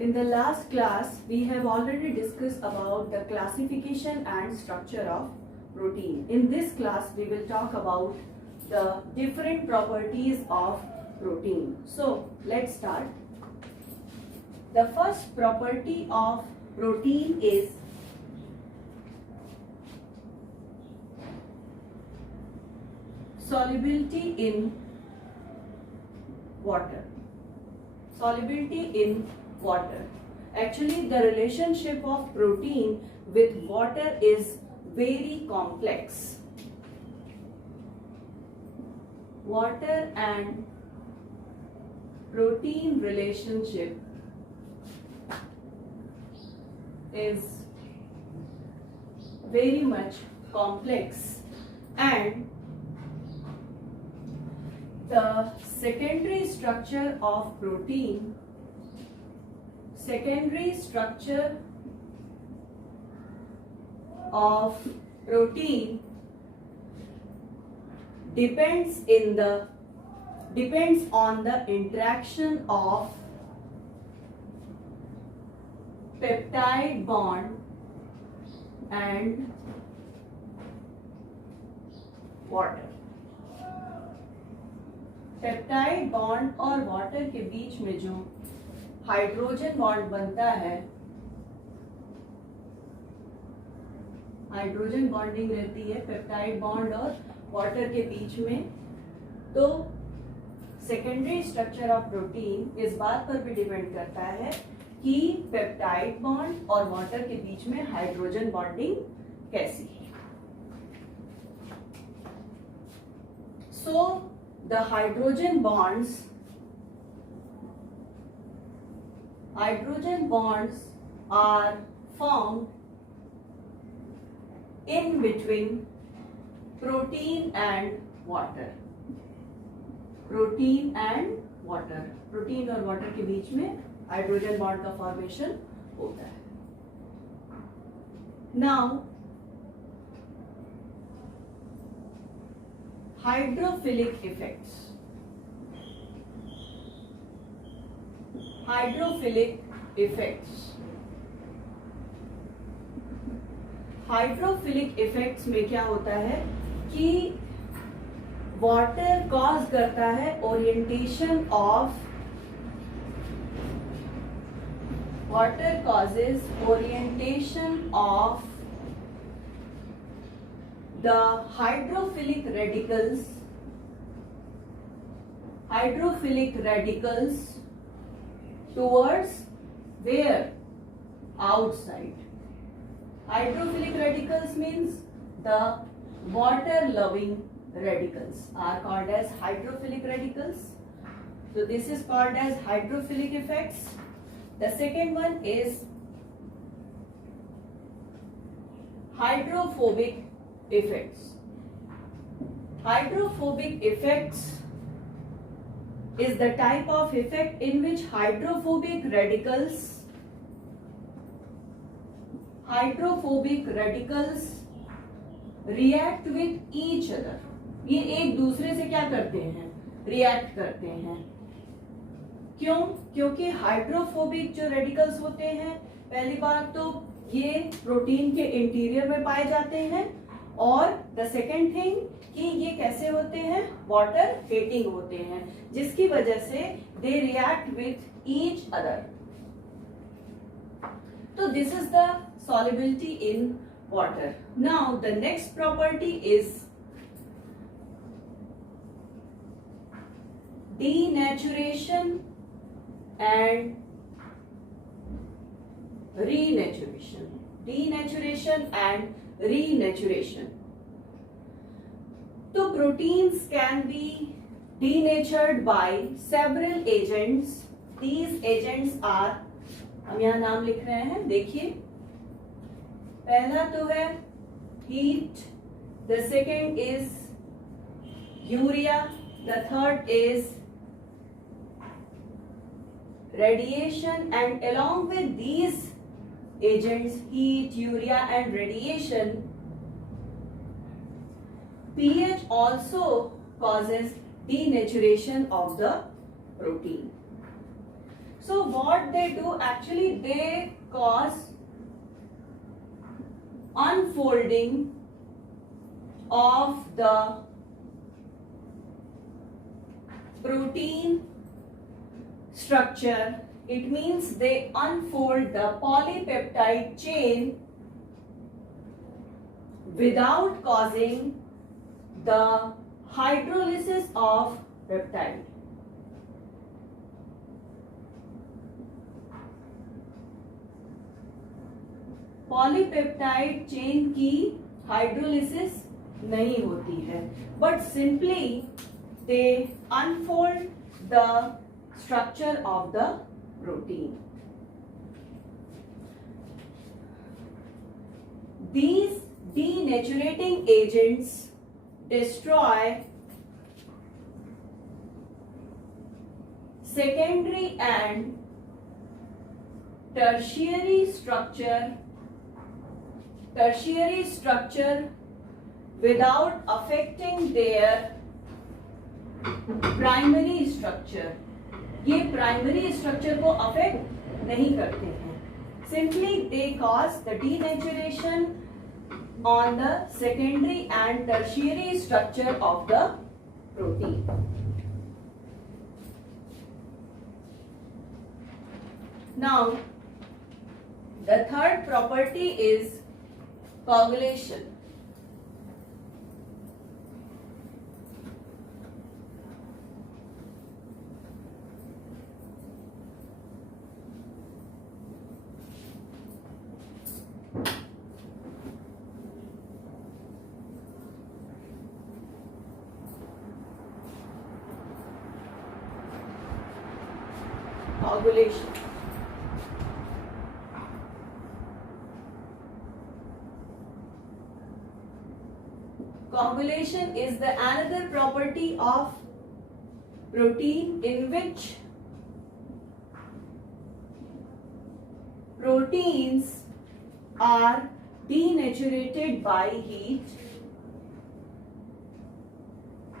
In the last class, we have already discussed about the classification and structure of protein. In this class, we will talk about the different properties of protein. So, let's start. The first property of protein is solubility in water. Solubility in water. Actually, the relationship of protein with water is very complex. Water and protein relationship is very much complex, and the secondary structure of protein depends on the interaction of peptide bond and water. Peptide bond और वाटर के बीच में जो hydrogen bond बनता है, hydrogen bonding रहती है peptide bond और वाटर के बीच में, तो सेकेंडरी स्ट्रक्चर ऑफ प्रोटीन इस बात पर भी डिपेंड करता है कि पेप्टाइड बॉन्ड और वाटर के बीच में हाइड्रोजन बॉन्डिंग कैसी है. सो the hydrogen bonds are formed in between protein and water. Protein और water के बीच में हाइड्रोजन बॉन्ड का फॉर्मेशन होता है. Now, hydrophilic effects. Hydrophilic effects में क्या होता है कि वाटर कॉज करता है orientation of the hydrophilic radicals towards where? Outside. Hydrophilic radicals means the water loving radicals are called as hydrophilic radicals. So this is called as hydrophilic effects. The second one is hydrophobic effects. Hydrophobic effects is the type of effect in which hydrophobic radicals react with each other. ये एक दूसरे से क्या करते हैं? रिएक्ट करते हैं. क्यों? क्योंकि हाइड्रोफोबिक जो रेडिकल्स होते हैं, पहली बात तो ये प्रोटीन के इंटीरियर में पाए जाते हैं, और द सेकेंड थिंग कि ये कैसे होते हैं? वाटर हेटिंग होते हैं, जिसकी वजह से they react with each other. तो this is the solubility in water. Now the next property is denaturation and renaturation. So proteins can be denatured by several agents. These agents are, हम यहाँ नाम लिख रहे हैं, देखिए. पहला तो है heat, the second is urea, the third is radiation, and along with these agents, heat, urea and radiation, pH also causes denaturation of the protein. So what they do, actually they cause unfolding of the protein structure. It means they unfold the polypeptide chain without causing the hydrolysis of peptide. Polypeptide chain की हाइड्रोलिसिस नहीं होती है, but simply they unfold the structure of the protein. These denaturating agents destroy secondary and tertiary structure without affecting their primary structure. ये primary structure को अफेक्ट नहीं करते हैं. Simply they cause the denaturation on the secondary and tertiary structure of the protein. Now, the third property is coagulation. Coagulation. Coagulation is the another property of protein in which proteins are denaturated by heat.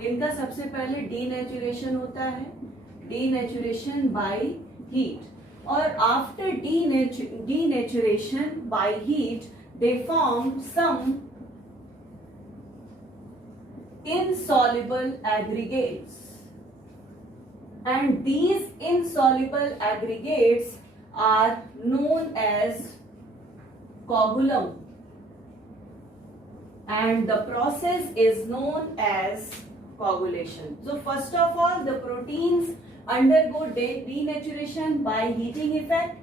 इनका सबसे पहले डीनेचुरेशन होता है, denaturation by heat, और after denaturation by heat they form some insoluble aggregates, and these insoluble aggregates are known as coagulum, and the process is known as coagulation. So first of all, the proteins undergo denaturation by heating effect.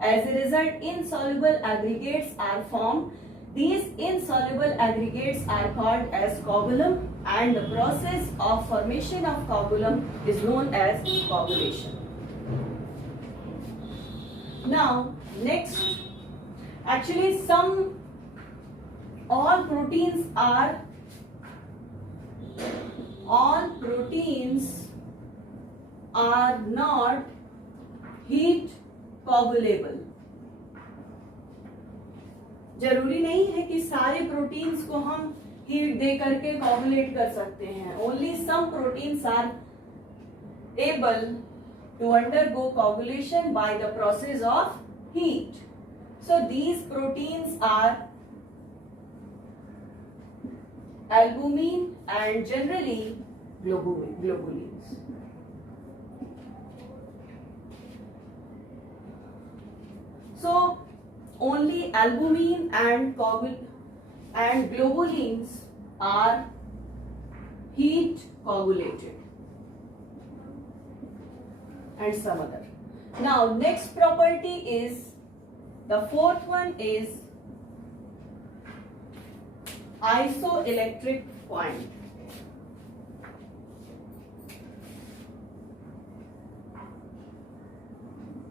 As a result, insoluble aggregates are formed. These insoluble aggregates are called as coagulum, and the process of formation of coagulum is known as coagulation. Now, next, actually all proteins are not heat coagulable. जरूरी नहीं है कि सारे प्रोटीन्स को हम हीट दे करके कोगुलेट कर सकते हैं. Only some proteins are able to undergo coagulation by the process of heat. So these proteins are albumin and generally globulins. So only albumin and globulins are heat coagulated, and some other. Now next property is, the fourth one is isoelectric point.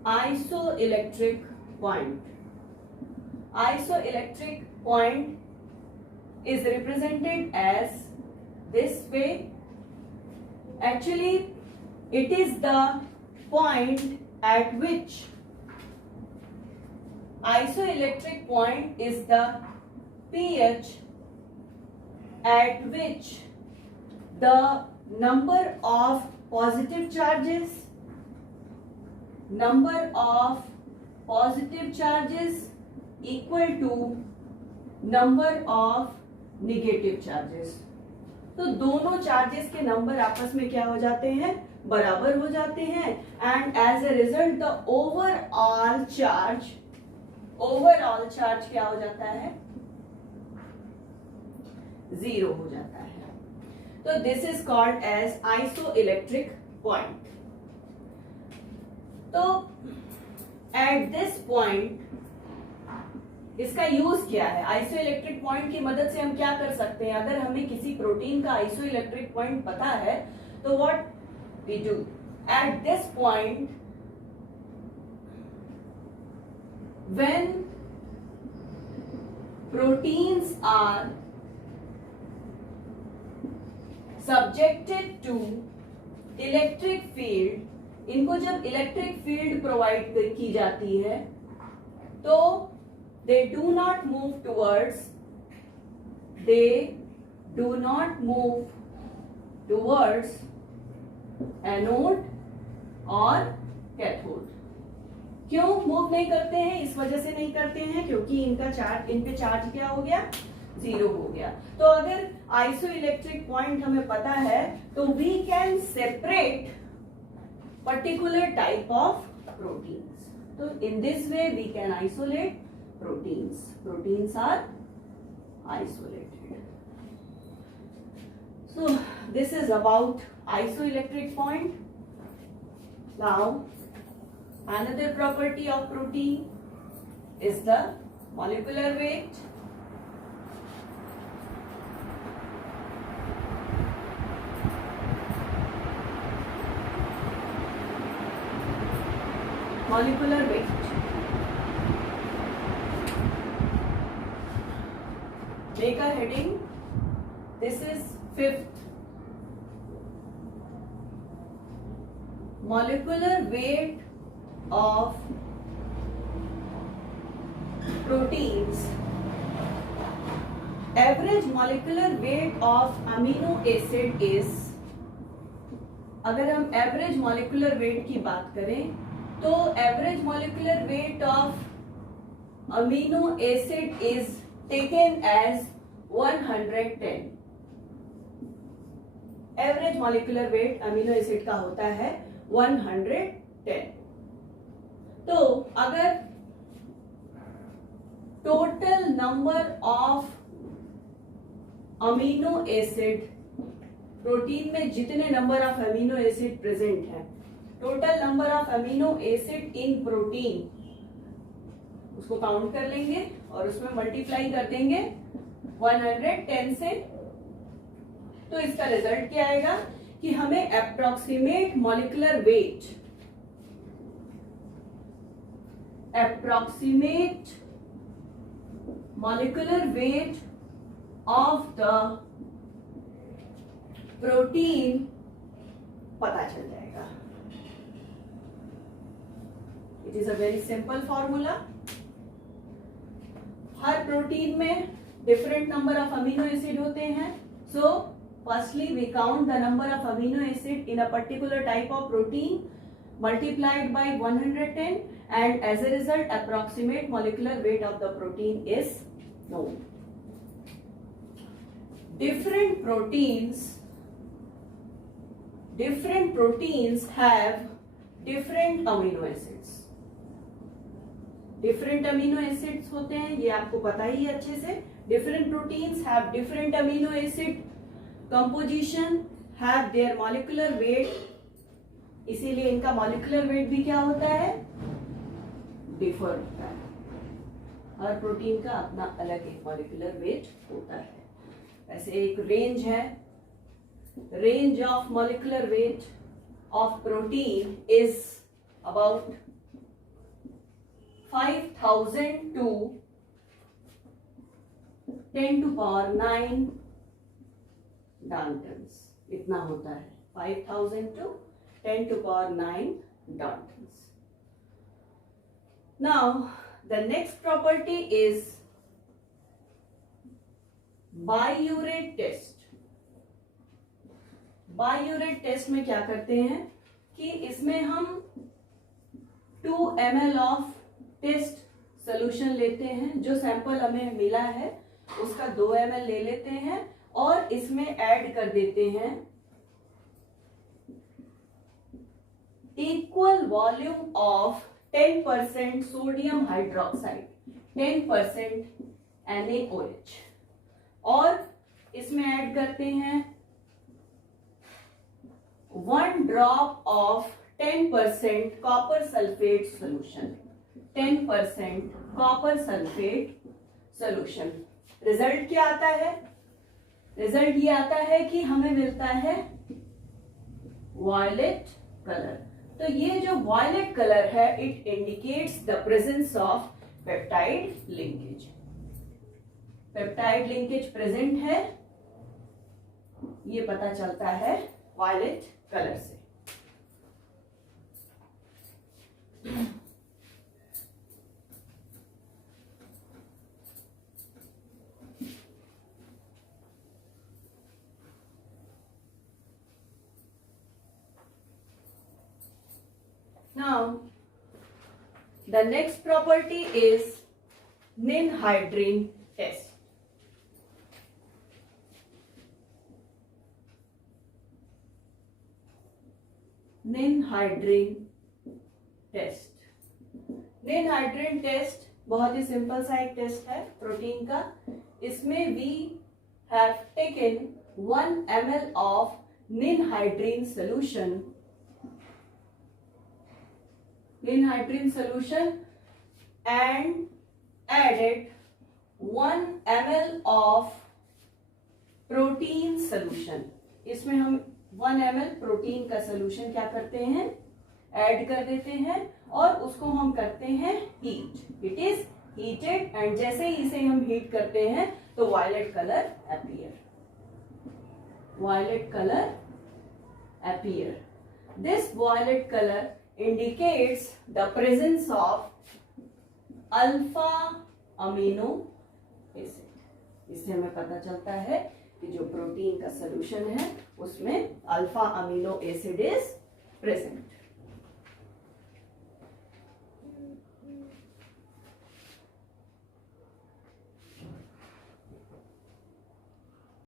Isoelectric point. Isoelectric point is represented as this way. Actually, it is the point at which isoelectric point is the pH at which the number of positive charges, number of positive charges equal to number of negative charges. तो दोनों चार्जेस के नंबर आपस में क्या हो जाते हैं, बराबर हो जाते हैं, and as a result the overall charge क्या हो जाता है, 0 हो जाता है. तो this is called as isoelectric point. तो एट दिस पॉइंट इसका यूज क्या है, आइसोइलेक्ट्रिक पॉइंट की मदद से हम क्या कर सकते हैं, अगर हमें किसी प्रोटीन का आइसोइलेक्ट्रिक पॉइंट पता है तो what we do at this point, when proteins are subjected to electric field, इनको जब इलेक्ट्रिक फील्ड प्रोवाइड की जाती है तो they do not move towards anode और कैथोड. क्यों मूव नहीं करते हैं, इस वजह से नहीं करते हैं क्योंकि इन पे चार्ज क्या हो गया, 0 हो गया. तो अगर आइसोइलेक्ट्रिक पॉइंट हमें पता है तो we can separate particular type of proteins. तो in this way we can isolate proteins are isolated. So this is about isoelectric point. Now another property of protein is the molecular weight. Molecular weight. Make a heading. This is 5th. Molecular weight of proteins. Average molecular weight of amino acid is, अगर हम average molecular wait की बात करें तो average molecular weight of amino acid is taken as 110. Average molecular weight amino acid का होता है 110. तो अगर total number of amino acid, protein में जितने number of amino acid present है, total number of amino acid in protein, उसको count कर लेंगे और उसमें मल्टीप्लाई कर देंगे 110 से. तो इसका रिजल्ट क्या आएगा कि हमें approximate molecular weight of the protein पता चल जाएगा. It is a very simple formula. हर प्रोटीन में different number of amino acid होते हैं. So firstly we count the number of amino acid in a particular type of protein multiplied by 110 and as a result approximate molecular weight of the protein is known. Different proteins have different amino acids. Different amino acids होते हैं, ये आपको पता ही है अच्छे से. Different proteins have different amino acid composition, have their molecular weight. इसीलिए इनका मॉलिक्यूलर वेट भी क्या होता है, डिफर होता है. हर प्रोटीन का अपना अलग एक मॉलिक्यूलर वेट होता है. ऐसे एक रेंज है, range of molecular weight of protein is about 5000 to 10 to power 9 डाल्टन्स. इतना होता है, 5000 to 10 to power 9 daltons. Now the next property is biuret test. biuret test में क्या करते हैं कि इसमें हम 2 ml ऑफ टेस्ट सोल्यूशन लेते हैं, जो सैंपल हमें मिला है उसका 2 ml ले लेते हैं और इसमें ऐड कर देते हैं equal volume of 10% sodium hydroxide, 10% NaOH, और इसमें ऐड करते हैं 1 drop of 10% copper sulphate solution, 10% copper sulphate solution. Result क्या आता है? रिजल्ट ये आता है कि हमें मिलता है वायलेट कलर। तो ये जो वायलेट कलर है, it indicates the presence of peptide linkage. Peptide linkage present है, ये पता चलता है वायलेट कलर से। Now, the next property is ninhydrin test. ninhydrin test. ninhydrin test बहुत ही सिंपल सा एक टेस्ट है प्रोटीन का। इसमें वी हैव टेकन 1 ml ऑफ ninhydrin solution, ninhydrin solution and added 1 ml of protein solution। इसमें हम 1 ml प्रोटीन का सोल्यूशन क्या करते हैं, ऐड कर देते हैं और उसको हम करते हैं heat. It is heated and जैसे ही इसे हम हीट करते हैं तो violet colour appear, violet colour appear. This violet colour indicates the presence of alpha amino acid. इससे हमें पता चलता है कि जो प्रोटीन का सोल्यूशन है उसमें alpha amino acid is present.